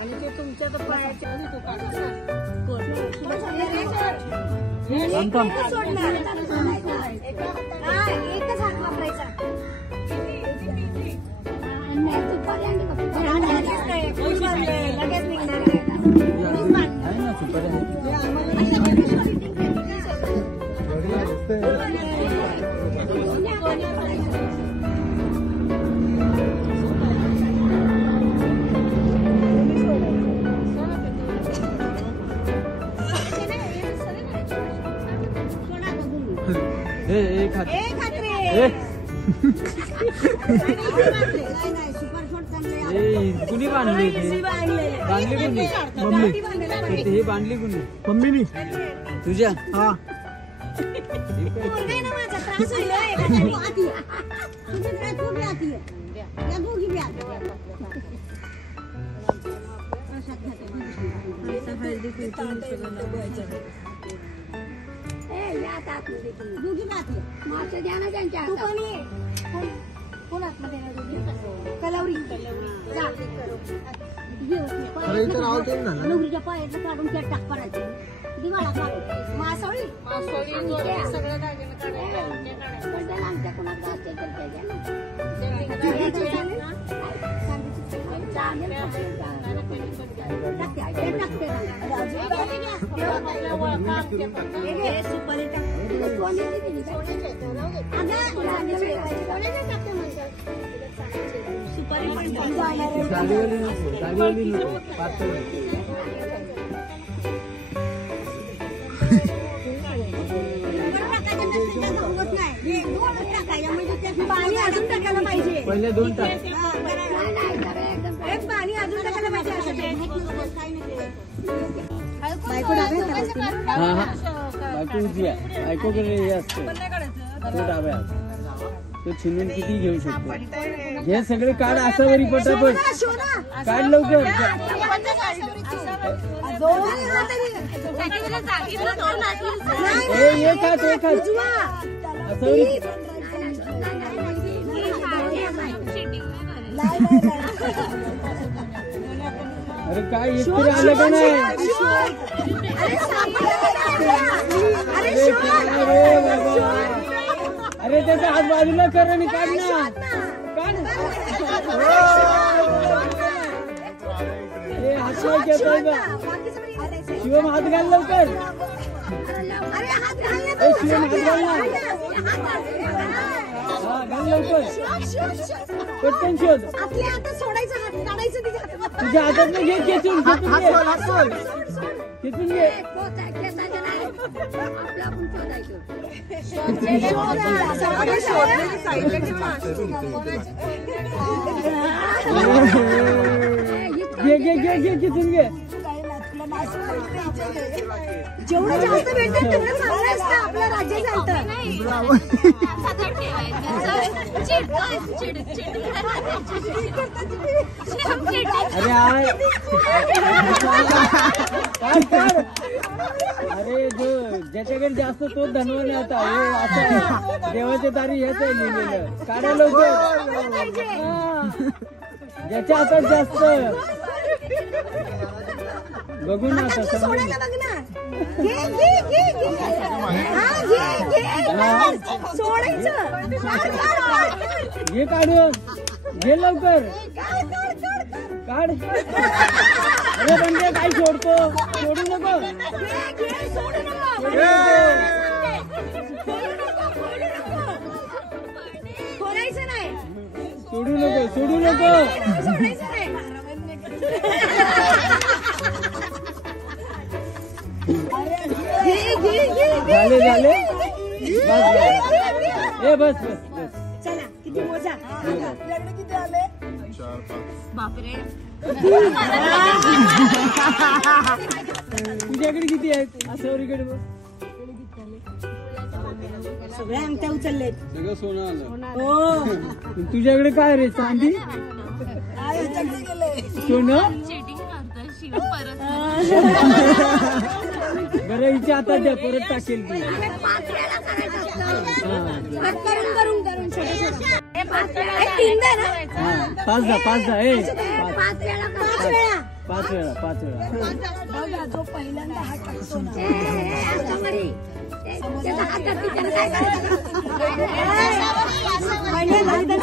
आणि ते तुमच्या तर पायाच्या एकच हात वापरायचा. लगेच निघणार कुणी बांधली मम्मी हे बांधली कुणी मम्मीनी तुझ्या हा नवरीच्या पायातलं काढून त्या टाक पडायचं दिवाळा काढून मासोळी सगळं आमच्या कोणाचं असते तर पाणी अजून टाकायला पाहिजे. पहिले दोन टाक पाणी अजून टाकायला पाहिजे. बायको हे असतं तो डाव्यात तो छिनून किती घेऊ शकतो. हे सगळे काढ असावरी पटापट काढ लवकर. एकाच असावरी अरे काय एकतरी आलं का नाही. अरे त्याचा हात बाजूला कर आणि काढ ना हात घेतोय का शिवम हात घाल लवकर. शिवम हात घाल ना घाल लवकर पटकन शोध. तुझ्या हातात घे खेचून खेचून घे. घे खेचून घे. जेवढं जास्त भेटतं तेवढं चांगलं असतं. आपलं राज्य चालतं. अरे जो ज्याच्याकडे जास्त तो धनवान आता असं देवाच्या दारी हेच आहे लिहिलेलं. काढा लवकर ज्याच्या हातात जास्त. बघू ना आता सोडायला बघ ना. सोडायचं घे काढून घे लवकर काढ. अरे बंदे काय सोडतो सोडू नको. सोडू नको सोडू नको. झाले झाले बस बस बस. चला किती मोजा. आपल्याकडे किती आले. बापरे. तुझ्याकडे किती आहेत असं बघ. सगळ्या अंगठ्या उचललेत. सगळं सोनं आलं. हो. तुझ्याकडे काय रे चांदी सोनं. बरं हिच्या हातात द्या परत टाकेल ती. पाच दा ए पाच वेळा. जो पहिल्यांदा हात टाकतो ना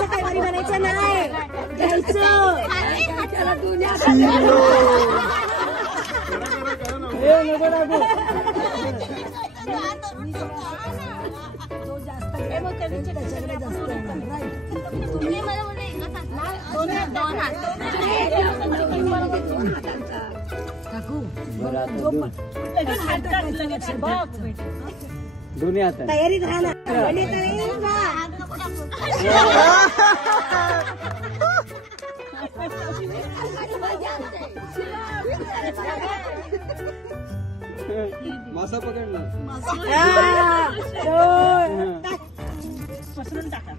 काही बनायचं नाही त्याला तुम्ही मला दोन्ही हात तयारीत राहणार. मासा पकडला. पसरून टाका.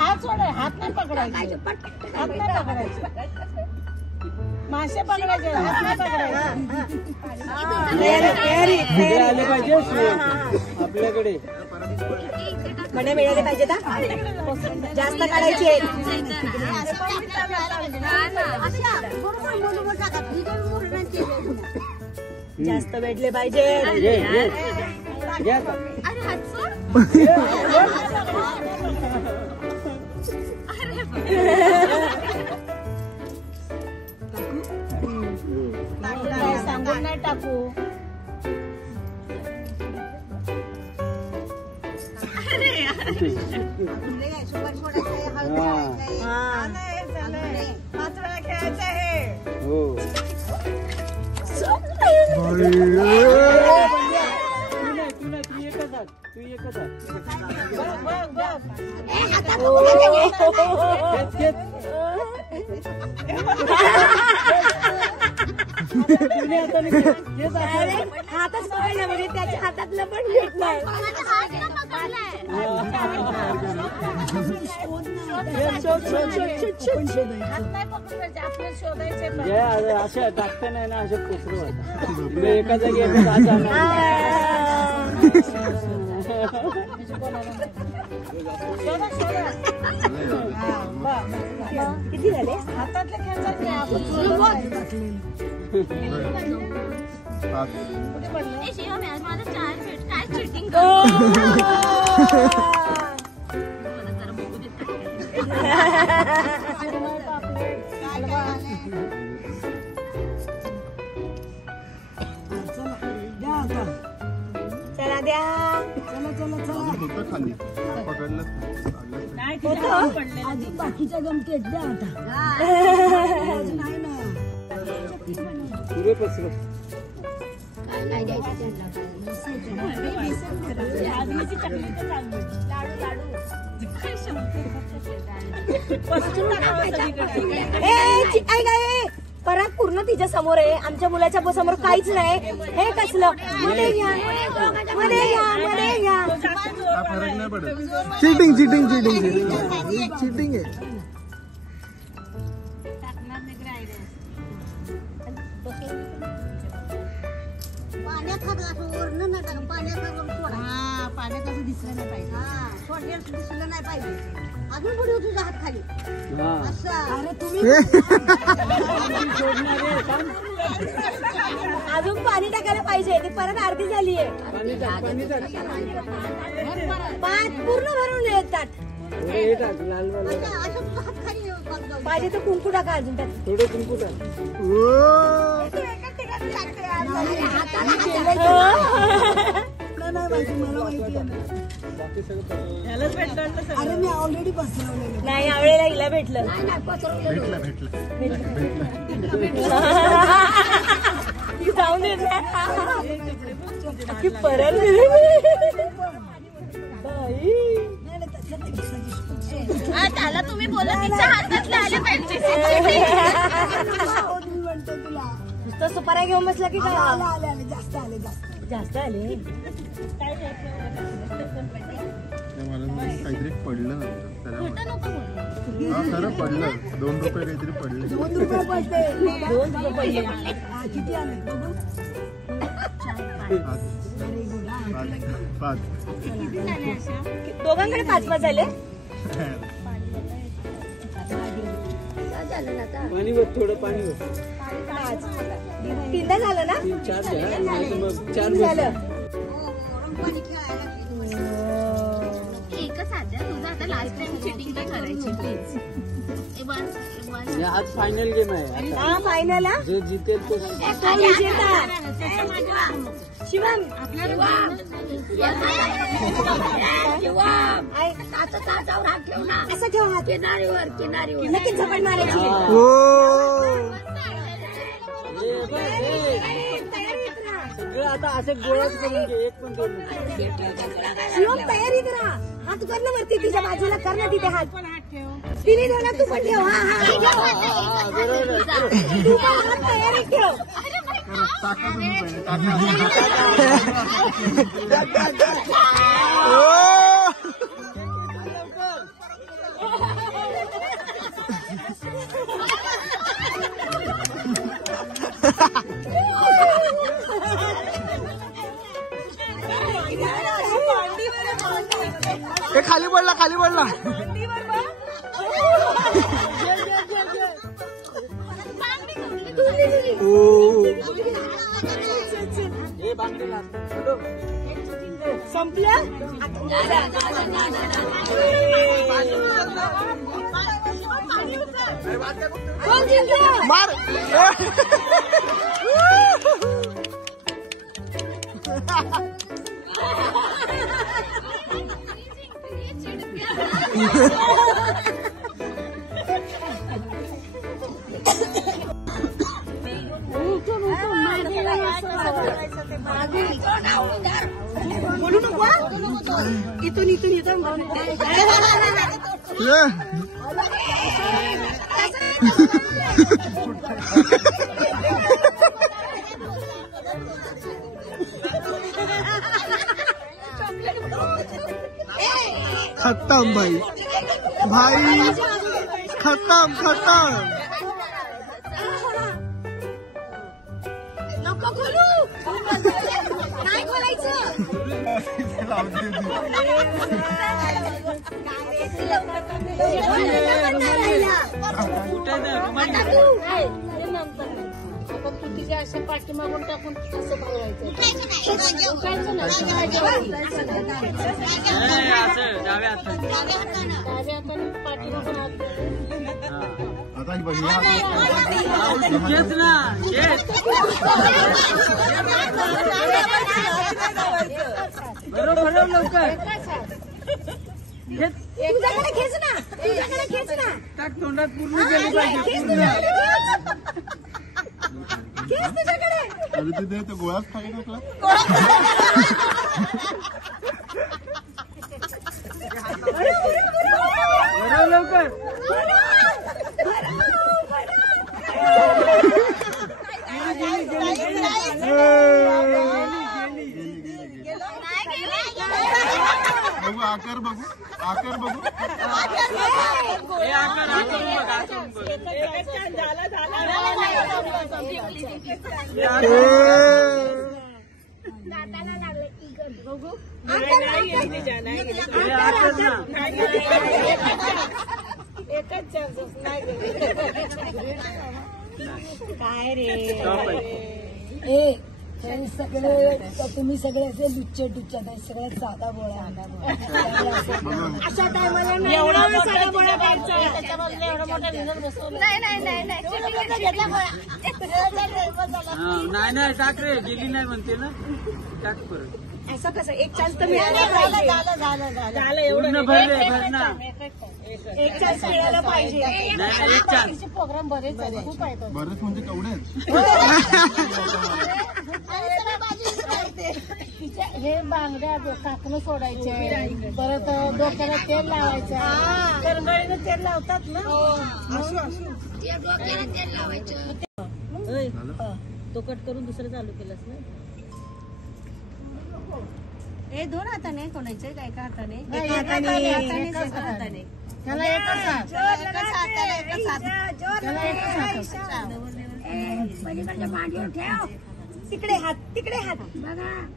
हात सोड. हात नाही पकडायचे. हात नाही पकडायचे. मासे पकडायचे. हात नाही पकडायचे. आले पाहिजे आपल्याकडे. मने मिळाले पाहिजे जास्त काढायचे. जास्त भेटले पाहिजे. सांगून नाही टाकू. हातच पकडला म्हणजे त्याच्या हातातलं पण घेत नाही. अशा टाकते नाही ना अशा कोसरू एका जागी किती झाले. हातातले खेळायचे माझं 4 फेट काय चिटिंग चला द्या. अजून बाकीच्या गमती आहेत द्या आता. नाही ना पुरे पसरू. काय नाही द्यायचं. परत पूर्ण तिच्या समोर आहे. आमच्या मुलाच्या समोर काहीच नाही. हे कसलं मध्ये घ्या मध्ये घ्या मध्ये घ्या. Cheating cheating cheating cheating cheating आहे. पाण्यात असं दिसलं नाही पाहिजे. दिसलं नाही पाहिजे. अजून पुढे तुझा हात खाली असं. अरे तुम्ही अजून पाणी टाकायला पाहिजे. ते परत अर्धी झालीये. पूर्ण भरून येतात. पाहिजे तर कुंकू टाका अजून त्यात. थोडं कुंकू टाक. नाही माहिती, मला माहिती आहे ना. अरे मी ऑलरेडी पसरवलेलं. नाही यावेळेला हिला भेटलं. जाऊन दे ना. की परत त्याला तुम्ही बोला तिच्या हातातले आले पाहिजे. म्हणतो तुला. नुसतं सुपाऱ्या घेऊन बसला की काय? आले आले आले जास्त आले जास्त. जास्त आले. काहीतरी पडलं हा खरं पडलं. 2 रुपये काहीतरी पडले. 2 रुपये पडले. 2 रुपये पडले. हा, किती आले बघू. 5. दोघांकडे 5-5 आले. पाणी बघ, थोडं पाणी बघ. 3दा झालं ना? 3-4 घ्या. मग 4 झालं. एकच हात आहे तुझा. आता लास्ट टाइम चिटिंग नाही करायची प्लीज. आज फायनल गेम आहे. हा फायनल. जो जितेल तो तो विजेता. शिवम असं ठेव हात. किनारीवर नक्की झपट मारायची. सगळं आता असे गोळाच करून घे. एक पण करू नको. शिवम तयारीत राहा. हात कर ना वरती तिच्या बाजूला. कर ना तिथे हात. तिने धरला तू पण ठेव. हा तू पण हात तयारीत ठेव. खाली पडला खाली पडला. संपलं. कोण जिंकलं? मार. बोलू नको. इथून खत्म भाई खत्म. नको खोलू. नाही खोलायचं. असं पाठीमागून टाकून असं बघायचं. डाव्या पाठीमागून आता ही बघ घेत ना. बरोबर लवकर. तुझ्याकडे खेच ना. टाक तोंडात पूर्ण गेली पाहिजे. खेच तुझ्याकडे. अरे तिथे तो गोळाच खाली टाकला. बरोबर लवकर. बघू आकार बघू. काय रे. हे सगळे तुम्ही सगळे असे लुच्चे टुच्च्यात आहे सगळे साधा बोळा अशा टायमाला एवढा साधा बोळा द्यायचा. नाही टाक रे, गेली नाही म्हणते ना, टाक परत. असं कसं एक चान्स तर मिळाला पाहिजे. पूर्ण भरले भर ना. एक चान्स मिळाला पाहिजे. नाही एक चान्स. प्रोग्राम बरेच आहेत, खूप आहेत. बरेच म्हणजे केवढे हे बांगड्या काकणं सोडायचे, परत डोक्याला तेल लावायचं, करंगळीनं तेल लावतात ना, डोक्याला तेल लावायचं. तो कट करून दुसरं चालू केलंस ना. हे दोन हाताने तोडायचे का एका हाताने? एका हाताने. त्याला एकच हात. त्याला एकच हात. तिकडे हात, तिकडे हात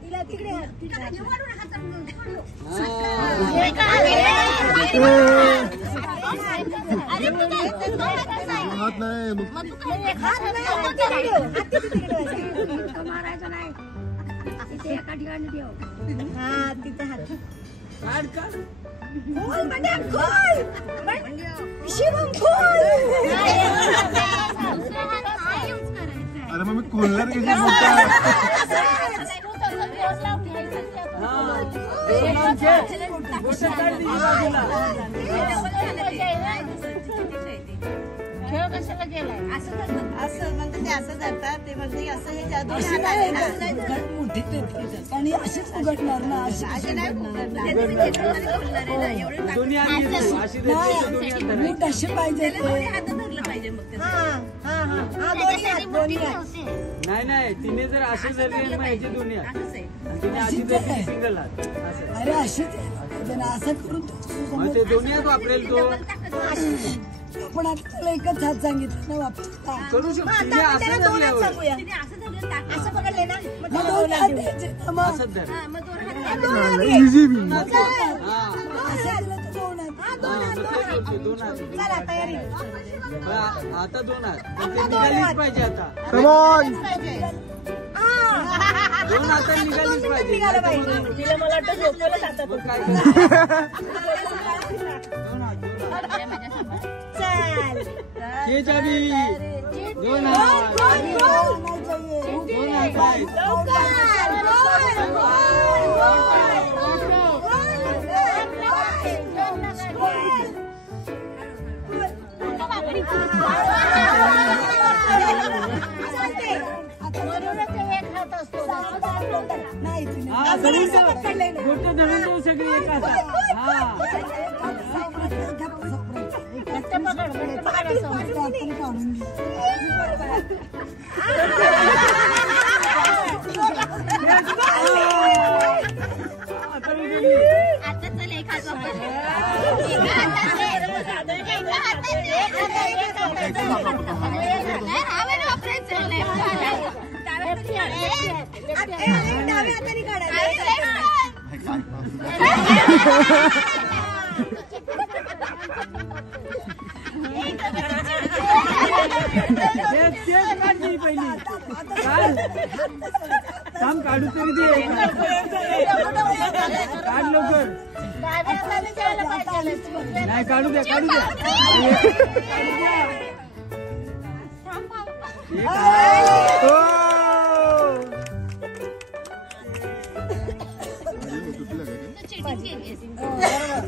तिला, तिकडे हात. हात नाही मारायचं नाही तिथे एका ठिकाणी ठेव. हा तिथे हात खोल म्हणजे खोल, शिवम खोल. अरे मग मी खोलणार कशी खेळ कशाला गेलाय? असं म्हणजे ते असं जातात ते म्हणजे असं हे जादू आणि असेच उघडणार ना, असे मी कसे पाहिजे नाही तिने जर असे धरले मग ह्याची दोन्ही हात, तिने अशी धरली सिंगल हात असं. अरे असे असं करून मग ते दोन्ही हात वापरेल तो. पण आता त्याला एकच हात सांगितलं ना वापरता. करू शकतो तिने असं धरल्यावर असं पकडले ना मग दोन हात द्यायचे ना मग. असंच धर. इझी दोन हात. चला तयारी. आता दोन हात पण ते निघालीच पाहिजे. आता दोन हातात निघालीच पाहिजे. निघालं पाहिजे. तिला मला वाटतं झोपलं जातात. मग काय करायचं? चल ये चाबी. दोन हात. दोन हात आहेत. नाही तिने हा धरून ठेव. गोटं धरून ठेव सगळी एका हातात. हा काढून घे. आता चल एक हात डाव्या हाताने काढायचं. तेच काढली पहिली. काम काढू तरी दे. काढ लवकर. नाही काढू द्या काढू द्या.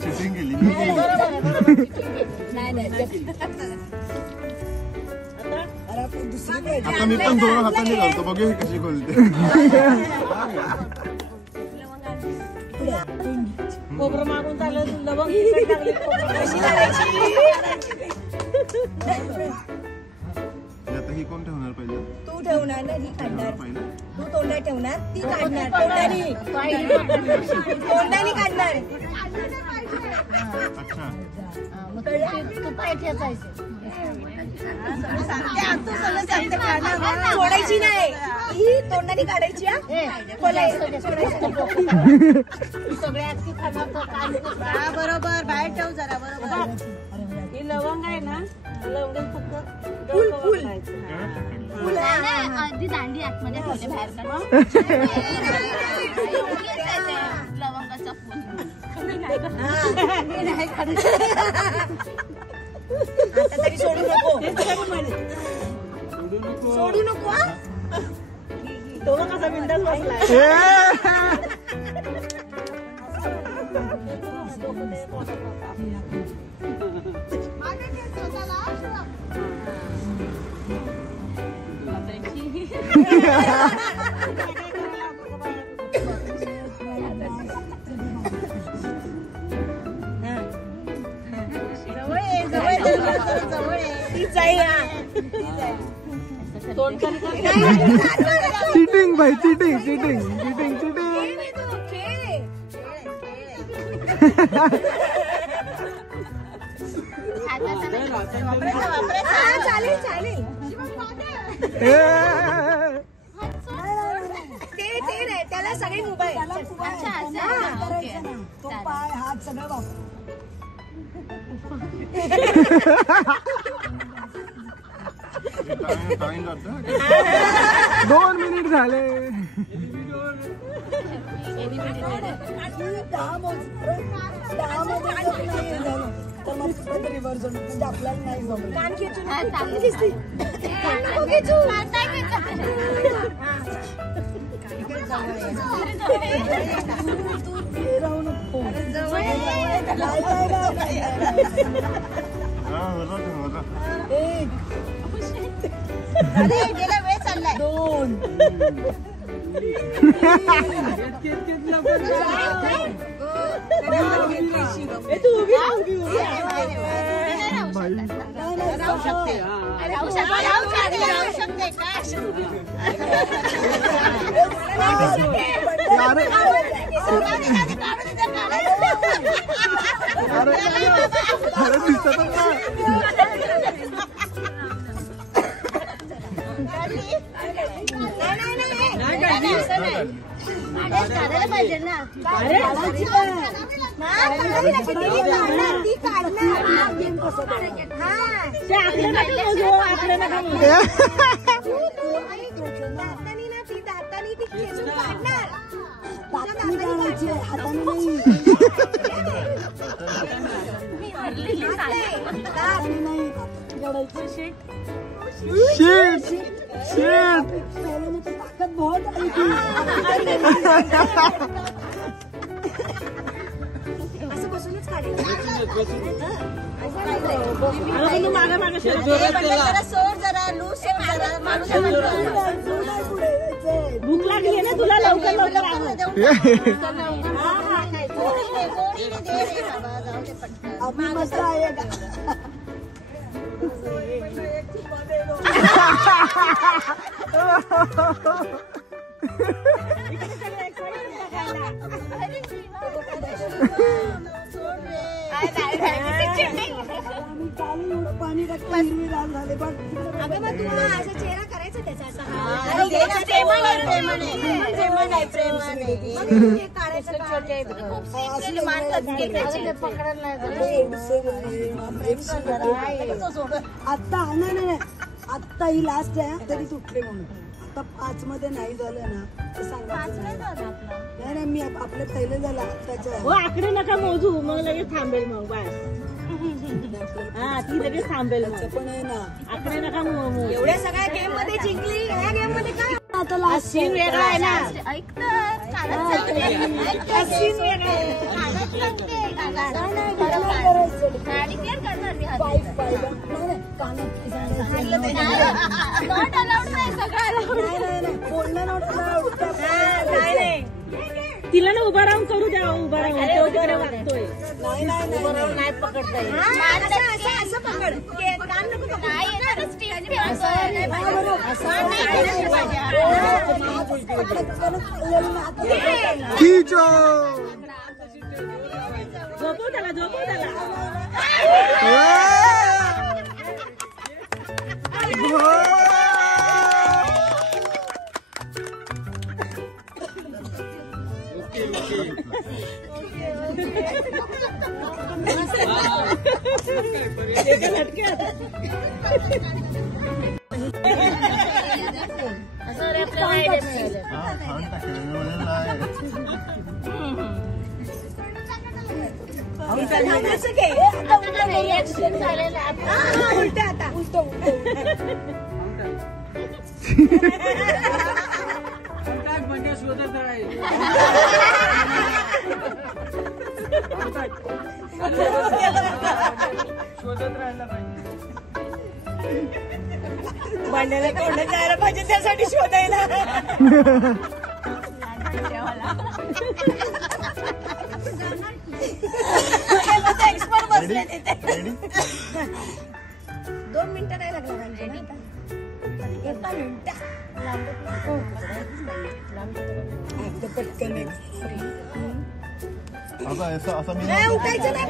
चिटिंग केली. आता मी पण दोन हाताने घालतो, बघू कशी खोलते. खोबरं मागून झालं, लवंग तिखट लागली, कशी करायची? आता ही कोण ठेवणार पाहिजे? तू ठेवणार ना, ही काढणार. पहिलं तू तोंडात ठेवणार, ती काढणार. तोंडाने काढणार. अच्छा. तू पाय ठेचायचं. सोडायची नाही, ही तोंडाने काढायची. बरोबर बाहेर ठेव जरा. बरोबर ही लवंग आहे ना, लवंग फक्त फुल फुल काय पकडलं? फुल आहे. आधी दांडी आतमध्ये ठेवले बाहेर काढून. लवंगाचा फुल आता तरी सोडू नको सोडू नको हा? तो कसा बिंदास बसलाय चिटिंग भाई चिटिंग चिटिंग चिटिंग चिटिंग चालेल चालेल ते नाही त्याला सगळे मोबाईल अच्छा असं आहे का? ओके. तो पाय हात सगळं वापर. टाइम जातं 2 मिनिट झाले. 10 मोजणार 10 मध्ये जर नाही झालं तर मग परत रिव्हर्स होणार म्हणजे आपल्याला नाही जमलं. कान खेचून हा, चालेल. दिसते नको खेचू. आता खेचू. तू हे राहू नको. एक अरे गेला वेळ चाललाय 2 तू उभी राहू शकते का? अरे दिसतच ना. काढायला पाहिजे ना. हाताने काढायची हाताने नाही. मी हरलेली हाताने नाही काढायची. शिट शिट पहले तो ताकत बहुत आई थी. असं बसूनच काढेल सोड जरा लूज भूक लागली ना तुला लवकर लवकर अभी मजा आएगा. आम्ही काल एवढं पाणी टाकलं हिरवी लाल झाले बघ. अगं मग तुला असा चेहरा करायचा त्याचा असा आता नाही आता ही लास्ट आहे तरी तुटले म्हणून. आता 5 मध्ये नाही झालं ना तर सांगायचं नाही. मी आपले पहिले झालं आत्ताच्या हो आकडे नका मोजू मग लगेच थांबेल मग बस. हा ती लगेच थांबेल मग. पण आहे ना आकडे नका मोजू. एवढ्या सगळ्या गेम मध्ये जिंकली ह्या गेम मध्ये काय आता लास्ट सीन वेगळा आहे ना. ऐक तर कानात सांगते. सीन वेगळा आहे. कानात सांगते. गाडी क्लिअर करणार मी हात. नॉट अलाउड नाही सगळं तिला ना उभा राहून करू द्या. उभा राहून तो तिकडे वागतोय. उभं राहून नाही पकडता येत. असं पकड कान नको पकड. नाही येणार स्टील ठेवायचं. खिचो झोपव त्याला झोपव त्याला. खेळण्यामध्ये नाही. असं घे. Reaction झालेलं आहे. हा, उलट आता उलट म्हणजे शोधत राहील. शोधत राहायला पाहिजे. भांड्याला तोंडात जायला पाहिजे त्यासाठी शोधायला. एक्सपर्ट बसले तिथे. रेडी 2 मिनिटं नाही लागला भांड्याला. 1 मिनिट. पटकन असं मी नाही उठायचं नाही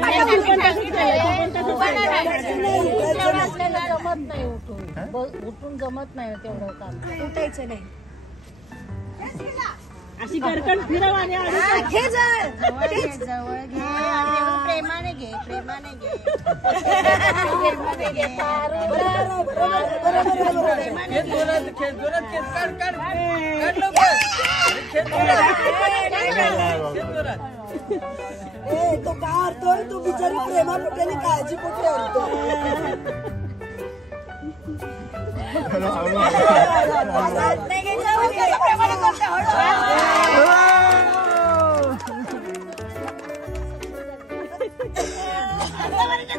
तेवढं आपल्याला जमत नाही उठून जमत नाही तेवढं काम. उठायचं नाही. अशी गरकन फिरव आणि घे जर. जवळ घे प्रेमाने घे प्रेमाने घे खेच जोरात, खेच जोरात, खेच काढ काढ काढ लवकर. खेच जोरात, खेच जोरात. तो काय हरतोय तो बिचारी प्रेमा पोट्याने काळजी पोटे हरतो. नाही घ्यायचं, त्याला प्रेमाने करते,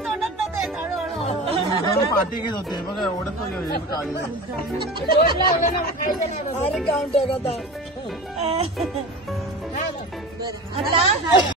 तोंडात नव्हतं येत, हळूहळू. पाठी घेत होते बघा एवढंच काढलं. अरे काउंटर आता आता